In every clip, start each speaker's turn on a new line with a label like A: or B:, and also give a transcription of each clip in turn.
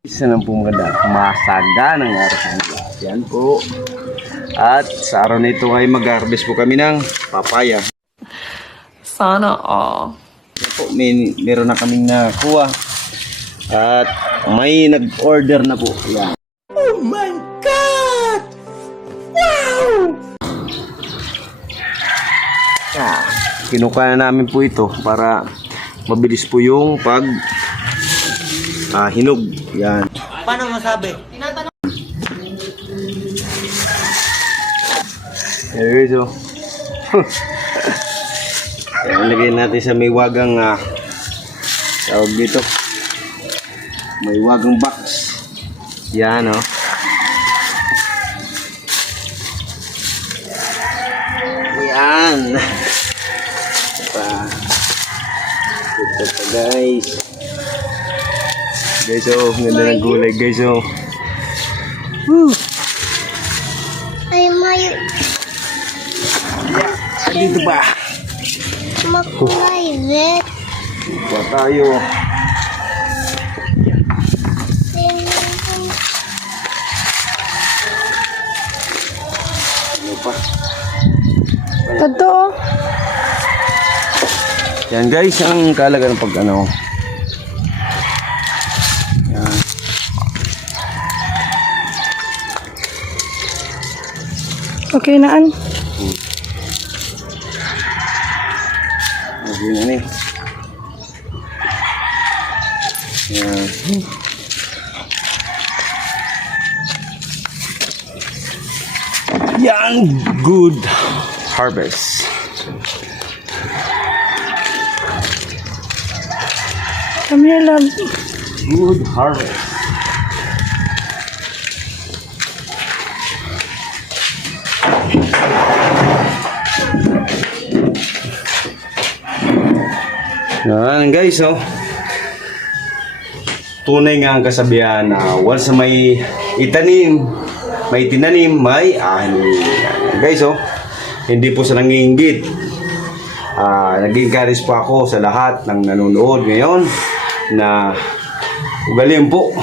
A: Isa ng pumaganda at masaga ng araw sa. Yan po. At sa araw na ito ay mag-harvest po kami ng papaya.
B: Sana all.
A: Yan po, may, meron na kaming nakuha. At may nag-order na po. Yan. Oh my God! Wow! Ah, kinukuha na namin po ito para mabilis po yung pag ah, hinog. Yan.
C: Paano masabi?
A: There you go. Yan, lagay natin sa may wagang ah, tawag dito. May wagang box. Yan, oh. Yan. Ito pa. Ito pa, guys. Guys, oh, ganda ng gulay, guys, oh. Woo!
D: Ay, may
A: Dito ba?
D: makulay red.
A: Pa tayo. Ano pa?
B: Totoo.
A: Yan guys, ang kalaga ng pag ano.
B: Okay na an.
A: Lagi na ni. Yan. Yan, good harvest.
B: Come here, love.
A: Good harvest. Yan guys, oh. Tunay nga ang kasabihan na once may itanim, may tinanim, may ani. Guys, oh. Hindi po sa nanginggit. Ah, nag-encourage po ako sa lahat ng nanonood ngayon na ugaliin po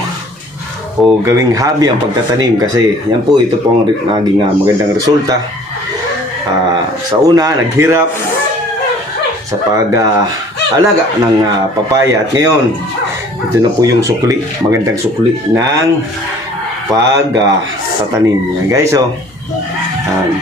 A: o gawing hobby ang pagtatanim kasi yan po ito po ang naging ah, magandang resulta. Ah, sa una, naghirap sa pag ah, alaga ng uh, papaya. At ngayon, ito na po yung sukli, magandang sukli ng pag uh, tatanim. Yan guys, oh. so. Um,